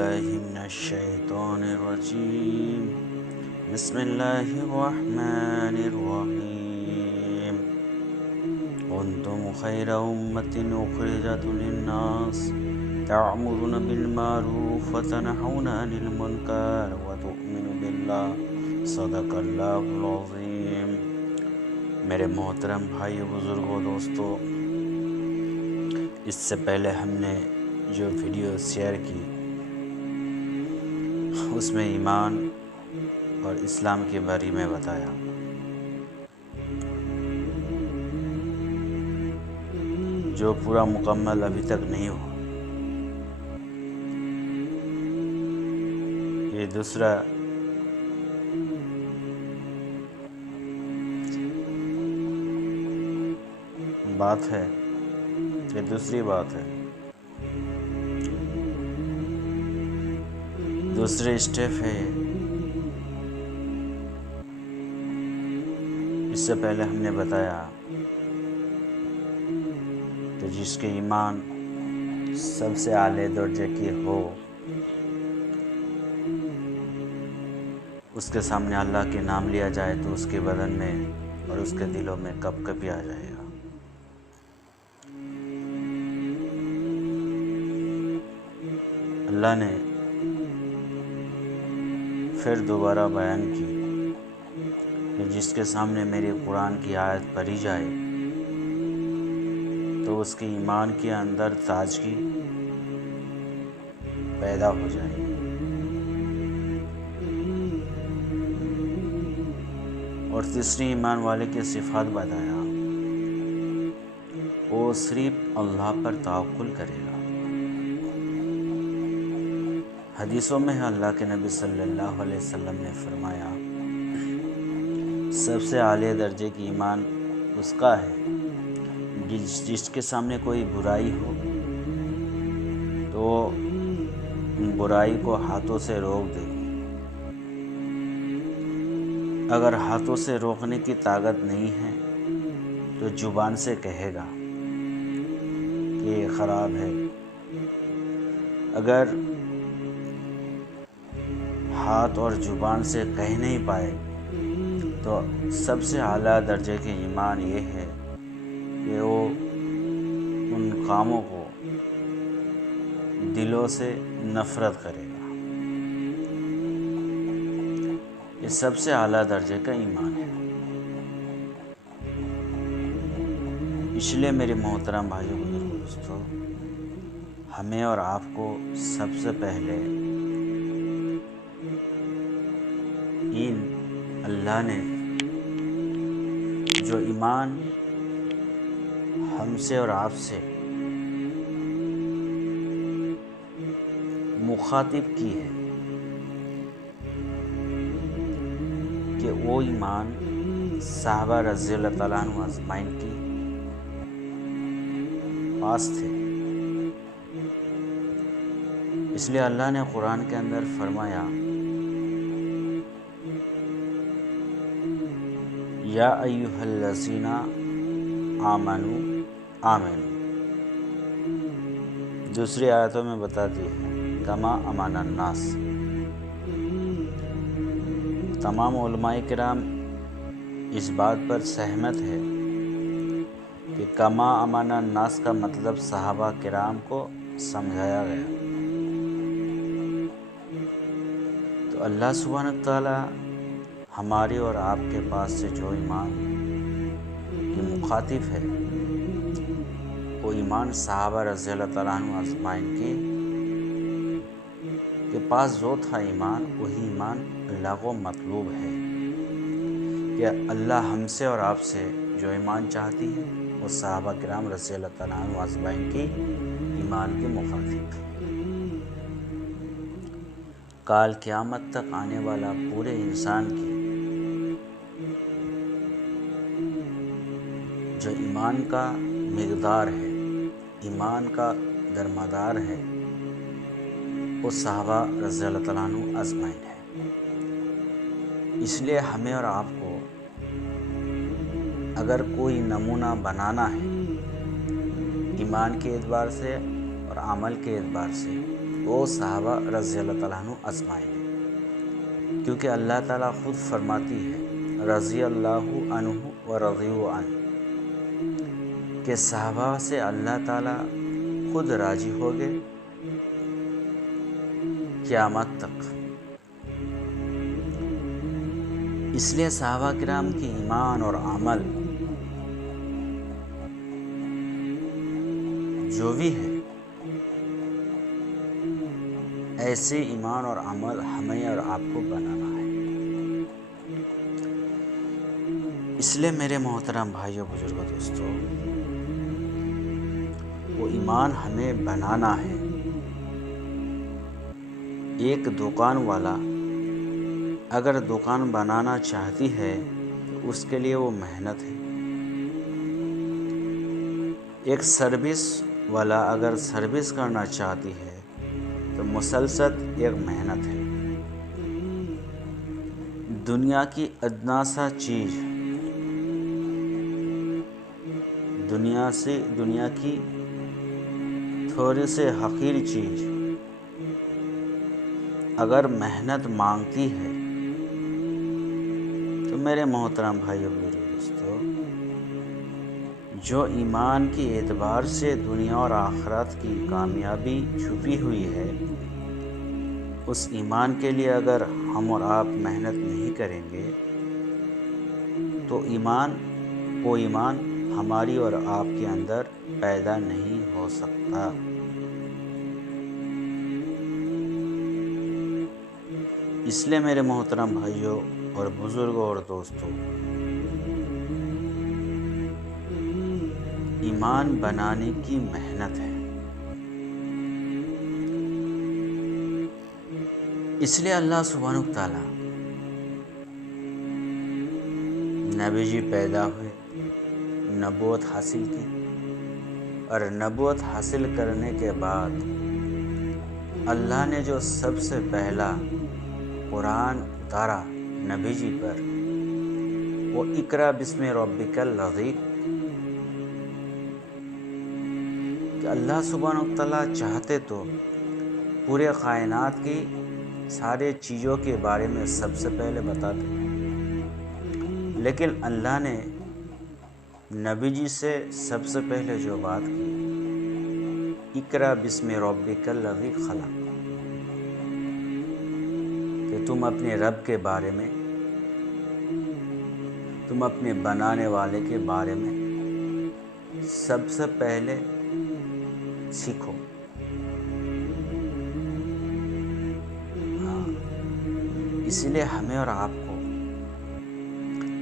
باللہ من الشیطان الرجیم بسم اللہ الرحمن الرحیم کنتم خیر امۃ اخرجت للناس تعمرون بالمعروف وتنہون عن المنکر وتؤمنون باللہ صدق اللہ العظیم۔ میرے محترم بھائیو، بزرگوں، دوستو، اس سے پہلے ہم نے جو ویڈیو شیئر کی اس میں ایمان اور اسلام کے بارے میں بتایا۔ جو پورا مکمل ابھی تک نہیں ہوا، یہ دوسرا بات ہے، یہ دوسری بات ہے، دوسرے اسٹیپ ہے۔ اس سے پہلے ہم نے بتایا کہ جس کے ایمان سب سے اعلیٰ درجے کی ہو، اس کے سامنے اللہ کے نام لیا جائے تو اس کے بدن میں اور اس کے دلوں میں کپ کپی آ جائے گا۔ اللہ نے پھر دوبارہ بیان کی کہ جس کے سامنے میری قرآن کی آیت پڑھی جائے تو اس کے ایمان کے اندر تازگی پیدا ہو جائے گی، اور تیسری ایمان والے کی صفات بتایا، وہ صرف اللہ پر توکل کرے گا۔ حدیثوں میں اللہ کے نبی صلی اللہ علیہ وسلم نے فرمایا، سب سے اعلیٰ درجے کی ایمان اس کا ہے جس کے سامنے کوئی برائی ہو تو ان برائی کو ہاتھوں سے روک دے۔ اگر ہاتھوں سے روکنے کی طاقت نہیں ہے تو زبان سے کہے گا کہ یہ خراب ہے۔ اگر ہاتھ اور زبان سے کہہ نہیں پائے تو سب سے اعلیٰ درجے کے ایمان یہ ہے کہ وہ ان کاموں کو دلوں سے نفرت کرے گا۔ یہ سب سے اعلیٰ درجے کا ایمان ہے۔ اس لیے میرے محترم بھائیو، بزرگوں، دوستو، ہمیں اور آپ کو سب سے پہلے اللہ نے جو ایمان ہم سے اور آپ سے مخاطب کی ہے کہ وہ ایمان صحابہ رضی اللہ تعالیٰ عنہ اجمعین کی پاس تھے۔ اس لیے اللہ نے قرآن کے اندر فرمایا، یا ایھا الذین آمنوا آمنوا۔ دوسری آیتوں میں بتاتی ہے کما آمن الناس۔ تمام علماء کرام اس بات پر سہمت ہے کہ کما آمن الناس کا مطلب صحابہ کرام کو سمجھایا گیا۔ تو اللہ سبحانہ تعالیٰ ہمارے اور آپ کے پاس سے جو ایمان کی مخاطب ہے، وہ ایمان صحابہ رضی اللہ تعالیٰ عنہ اجمعین کے پاس جو تھا ایمان، وہی ایمان اللہ کو مطلوب ہے کہ اللہ ہم سے اور آپ سے جو ایمان چاہتی ہے وہ صحابہ کرام رضی اللہ تعالیٰ عنہ اجمعین کی ایمان کے مخاطب ہے۔ کال قیامت تک آنے والا پورے انسان کی جو ایمان کا مقدار ہے، ایمان کا درمدار ہے، وہ صحابہ رضی اللہ تعالیٰ عنہ اجمعین ہے۔ اس لیے ہمیں اور آپ کو اگر کوئی نمونہ بنانا ہے ایمان کے اعتبار سے اور عمل کے اعتبار سے، وہ صحابہ رضی اللہ تعالیٰ عنہ آزمائیں گے، کیونکہ اللہ تعالیٰ خود فرماتی ہے رضی اللہ عنہ و رضوا عنہ کہ صحابہ سے اللہ تعالیٰ خود راضی ہو گئے قیامت تک۔ اس لیے صحابہ کرام کی ایمان اور عمل جو بھی ہے، ایسے ایمان اور عمل ہمیں اور آپ کو بنانا ہے۔ اس لیے میرے محترم بھائیوں، بزرگوں، دوستوں، وہ ایمان ہمیں بنانا ہے۔ ایک دکان والا اگر دکان بنانا چاہتی ہے تو اس کے لیے وہ محنت ہے۔ ایک سروس والا اگر سروس کرنا چاہتی ہے تو مسلسل ایک محنت ہے۔ دنیا کی ادنا سا چیز، دنیا کی تھوڑی سے حقیر چیز اگر محنت مانگتی ہے تو میرے محترم بھائیوں، دوستوں، جو ایمان کے اعتبار سے دنیا اور آخرت کی کامیابی چھپی ہوئی ہے، اس ایمان کے لیے اگر ہم اور آپ محنت نہیں کریں گے تو وہ ایمان ہماری اور آپ کے اندر پیدا نہیں ہو سکتا۔ اس لیے میرے محترم بھائیوں اور بزرگوں اور دوستوں، ایمان بنانے کی محنت ہے۔ اس لیے اللہ سبحانہ و تعالیٰ نبی جی پیدا ہوئے، نبوت حاصل کی، اور نبوت حاصل کرنے کے بعد اللہ نے جو سب سے پہلا قرآن اتارا نبی جی پر، وہ اقرا بسم ربک الذی، کہ اللہ سبحانہ و تعالیٰ چاہتے تو پورے کائنات کی سارے چیزوں کے بارے میں سب سے پہلے بتاتے، لیکن اللہ نے نبی جی سے سب سے پہلے جو بات کی، اقرا بسم ربک الذی خلق، کہ تم اپنے رب کے بارے میں، تم اپنے بنانے والے کے بارے میں سب سے پہلے سیکھو۔ اسی لیے ہمیں اور آپ کو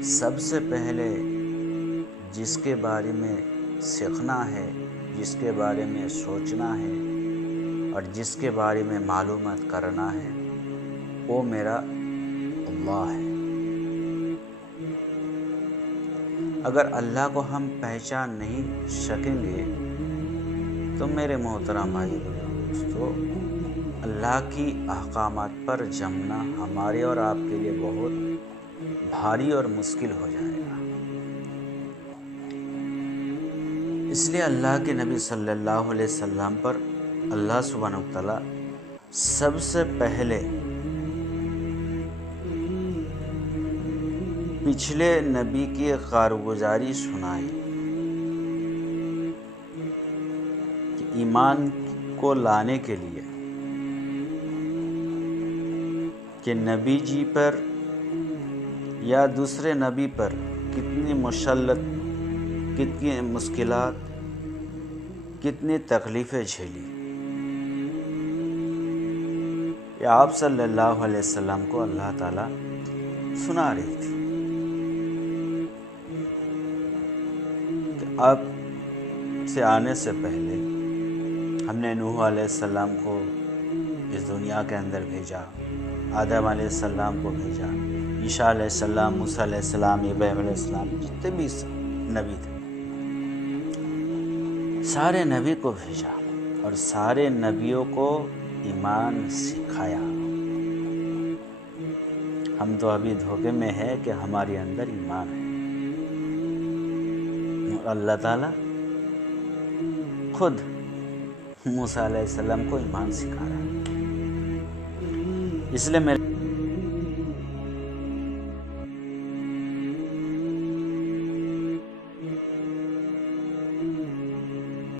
سب سے پہلے جس کے بارے میں سیکھنا ہے، جس کے بارے میں سوچنا ہے اور جس کے بارے میں معلومات کرنا ہے، وہ میرا اللہ ہے۔ اگر اللہ کو ہم پہچان نہیں سکیں گے تو میرے محترم بھائی دوستو، اللہ کی احکامات پر جمنا ہمارے اور آپ کے لیے بہت بھاری اور مشکل ہو جائے گا۔ اس لیے اللہ کے نبی صلی اللہ علیہ وسلم پر اللہ سبحانہ و تعالیٰ سب سے پہلے پچھلے نبی کی کارگزاری سنائی کہ ایمان کو لانے کے لیے، کہ نبی جی پر یا دوسرے نبی پر کتنی مشلت، کتنی مشکلات، کتنی تکلیفیں جھیلی، یہ آپ صلی اللہ علیہ وسلم کو اللہ تعالیٰ سنا رہی تھی کہ آپ سے آنے سے پہلے ہم نے نوح علیہ السلام کو اس دنیا کے اندر بھیجا، آدم علیہ السلام کو بھیجا، عیسیٰ علیہ السلام، موسیٰ علیہ السلام، ابراہیم علیہ السلام، جتنے بھی نبی تھے سارے نبی کو بھیجا اور سارے نبیوں کو ایمان سکھایا۔ ہم تو ابھی دھوکے میں ہے کہ ہمارے اندر ایمان ہے۔ اللہ تعالیٰ خود موسیٰ علیہ السلام کو ایمان سکھا رہا ہے۔ اس لیے میرے